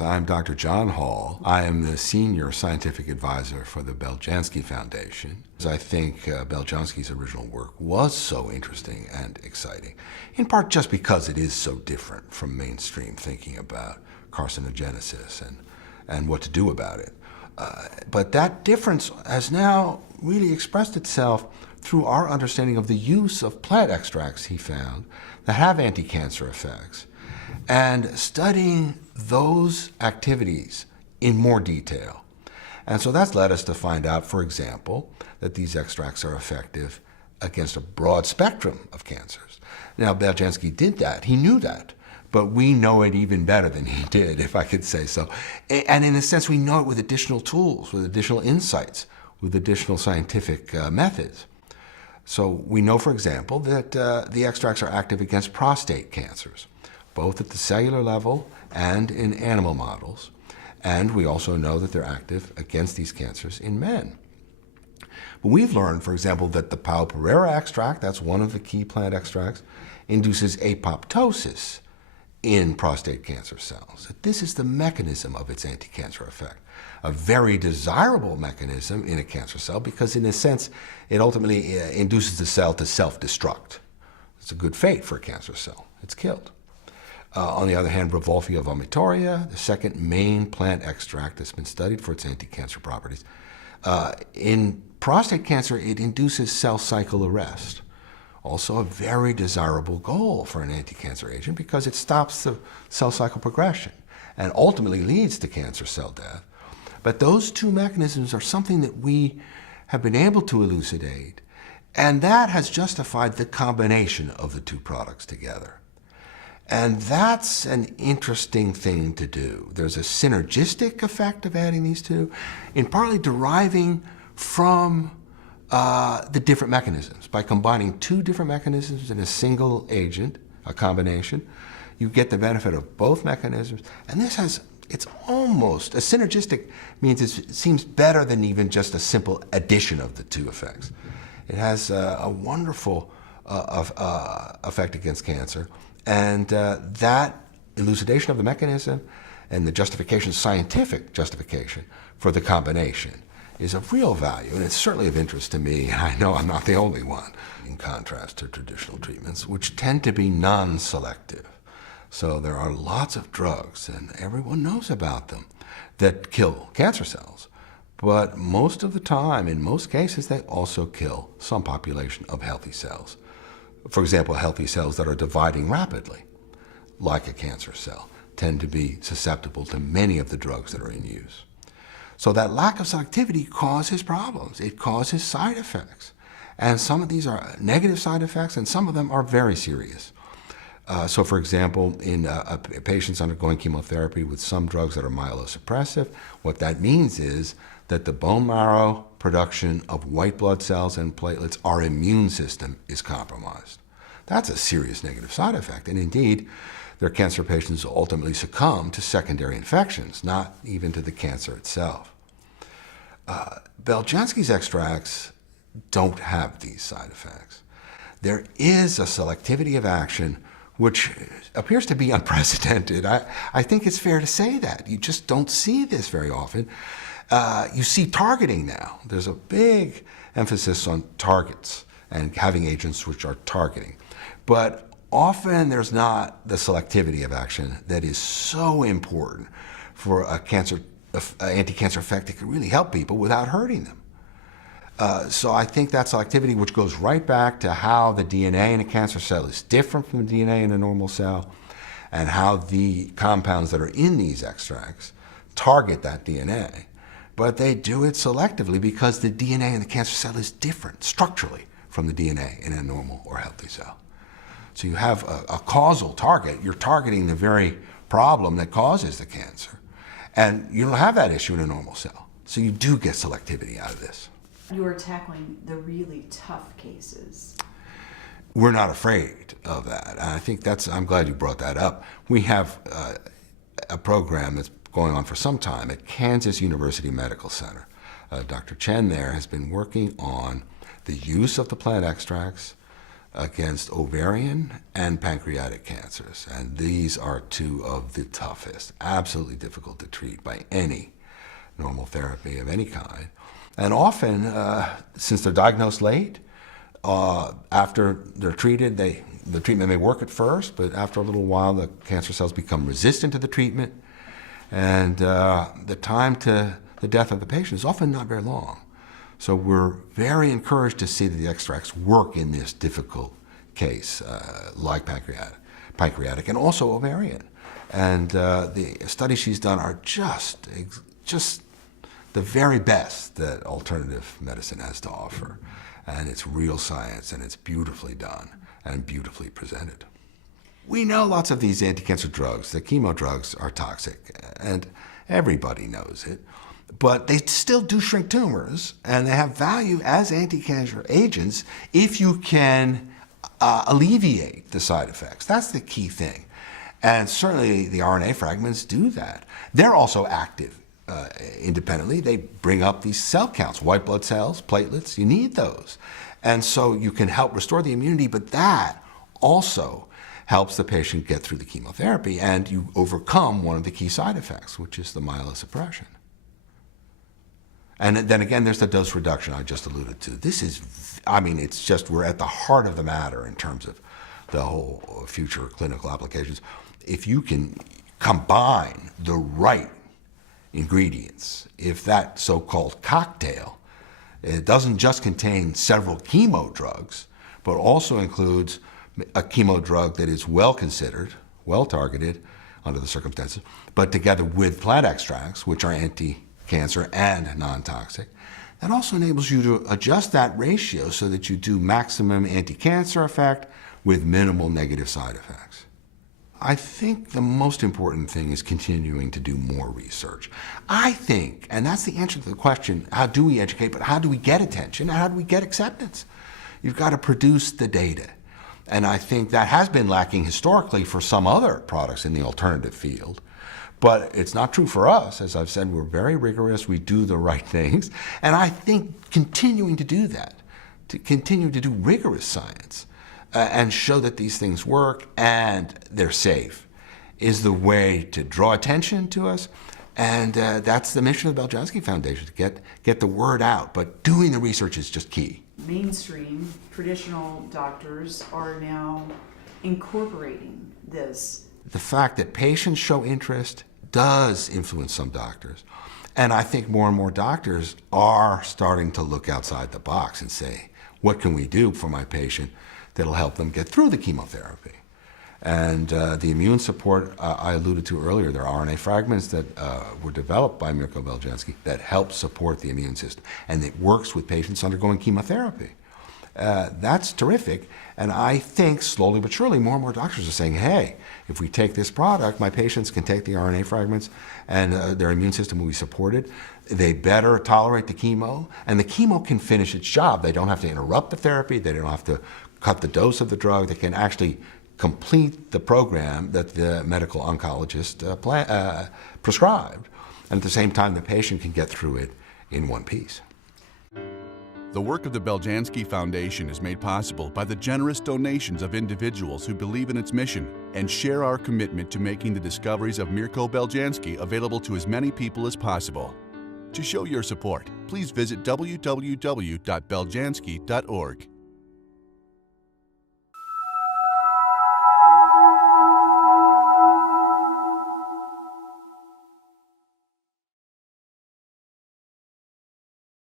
I'm Dr. John Hall. I am the Senior Scientific Advisor for the Beljanski Foundation. I think Beljanski's original work was so interesting and exciting, in part just because it is so different from mainstream thinking about carcinogenesis and what to do about it. But that difference has now really expressed itself through our understanding of the use of plant extracts he found that have anti-cancer effects, and studying those activities in more detail. And so that's led us to find out, for example, that these extracts are effective against a broad spectrum of cancers. Now, Beljanski did that. He knew that. But we know it even better than he did, if I could say so. And in a sense, we know it with additional tools, with additional insights, with additional scientific methods. So we know, for example, that the extracts are active against prostate cancers, both at the cellular level and in animal models. And we also know that they're active against these cancers in men. But we've learned, for example, that the Pao Pereira extract, that's one of the key plant extracts, induces apoptosis in prostate cancer cells. This is the mechanism of its anti-cancer effect. A very desirable mechanism in a cancer cell because, in a sense, it ultimately induces the cell to self-destruct. It's a good fate for a cancer cell. It's killed. On the other hand, Revolvia vomitoria, the second main plant extract that's been studied for its anti-cancer properties, in prostate cancer, it induces cell cycle arrest. Also a very desirable goal for an anti-cancer agent because it stops the cell cycle progression and ultimately leads to cancer cell death. But those two mechanisms are something that we have been able to elucidate, and that has justified the combination of the two products together. And that's an interesting thing to do. There's a synergistic effect of adding these two, in partly deriving from the different mechanisms. By combining two different mechanisms in a single agent, a combination, you get the benefit of both mechanisms. And this has, it's almost, a synergistic means it seems better than even just a simple addition of the two effects. It has a wonderful effect against cancer. And that elucidation of the mechanism and the justification, scientific justification for the combination is of real value, and it's certainly of interest to me. I know I'm not the only one, in contrast to traditional treatments, which tend to be non-selective. So there are lots of drugs, and everyone knows about them, that kill cancer cells. But most of the time, in most cases, they also kill some population of healthy cells. For example, healthy cells that are dividing rapidly, like a cancer cell, tend to be susceptible to many of the drugs that are in use. So that lack of selectivity causes problems. It causes side effects. And some of these are negative side effects, and some of them are very serious. So for example, in patients undergoing chemotherapy with some drugs that are myelosuppressive, what that means is that the bone marrow production of white blood cells and platelets, our immune system is compromised. That's a serious negative side effect. And indeed, their cancer patients ultimately succumb to secondary infections, not even to the cancer itself. Beljanski's extracts don't have these side effects. There is a selectivity of action which appears to be unprecedented. I think it's fair to say that. You just don't see this very often. You see targeting now. There's a big emphasis on targets and having agents which are targeting. But often there's not the selectivity of action that is so important for a anti-cancer effect that can really help people without hurting them. So I think that selectivity, which goes right back to how the DNA in a cancer cell is different from the DNA in a normal cell, and how the compounds that are in these extracts target that DNA. But they do it selectively because the DNA in the cancer cell is different structurally from the DNA in a normal or healthy cell. So you have a causal target. You're targeting the very problem that causes the cancer. And you don't have that issue in a normal cell. So you do get selectivity out of this. You are tackling the really tough cases. We're not afraid of that. And I think I'm glad you brought that up. We have a program that's going on for some time at Kansas University Medical Center. Dr. Chen there has been working on the use of the plant extracts against ovarian and pancreatic cancers. And these are two of the toughest, absolutely difficult to treat by any normal therapy of any kind. And often, since they're diagnosed late, after they're treated, the treatment may work at first, but after a little while, the cancer cells become resistant to the treatment, and the time to the death of the patient is often not very long. So we're very encouraged to see that the extracts work in this difficult case, like pancreatic and also ovarian. And the studies she's done are just the very best that alternative medicine has to offer. And it's real science, and it's beautifully done and beautifully presented. We know lots of these anti-cancer drugs, the chemo drugs, are toxic, and everybody knows it. But they still do shrink tumors, and they have value as anti-cancer agents if you can alleviate the side effects. That's the key thing. And certainly the RNA fragments do that. They're also active independently. They bring up these cell counts, white blood cells, platelets. You need those. And so you can help restore the immunity, but that also helps the patient get through the chemotherapy, and you overcome one of the key side effects, which is the myelosuppression. And then again, there's the dose reduction I just alluded to. This is, it's just, we're at the heart of the matter in terms of the whole future clinical applications. If you can combine the right ingredients, if that so-called cocktail, it doesn't just contain several chemo drugs, but also includes a chemo drug that is well considered, well targeted under the circumstances, but together with plant extracts, which are anti-cancer and non-toxic, that also enables you to adjust that ratio so that you do maximum anti-cancer effect with minimal negative side effects. I think the most important thing is continuing to do more research. I think, and that's the answer to the question, how do we educate, but how do we get attention, and how do we get acceptance? You've got to produce the data. And I think that has been lacking historically for some other products in the alternative field. But it's not true for us. As I've said, we're very rigorous, we do the right things. And I think continuing to do that, to continue to do rigorous science, and show that these things work and they're safe, is the way to draw attention to us. And that's the mission of the Beljanski Foundation, to get the word out. But doing the research is just key. Mainstream, traditional doctors are now incorporating this. The fact that patients show interest does influence some doctors. And I think more and more doctors are starting to look outside the box and say, what can we do for my patient that'll help them get through the chemotherapy? And the immune support I alluded to earlier, there are RNA fragments that were developed by Mirko Beljanski that help support the immune system, and it works with patients undergoing chemotherapy. That's terrific, and I think slowly but surely more and more doctors are saying, hey, if we take this product, my patients can take the RNA fragments and their immune system will be supported. They better tolerate the chemo, and the chemo can finish its job. They don't have to interrupt the therapy, they don't have to cut the dose of the drug, they can actually complete the program that the medical oncologist prescribed. And at the same time, the patient can get through it in one piece. The work of the Beljanski Foundation is made possible by the generous donations of individuals who believe in its mission and share our commitment to making the discoveries of Mirko Beljanski available to as many people as possible. To show your support, please visit www.beljanski.org.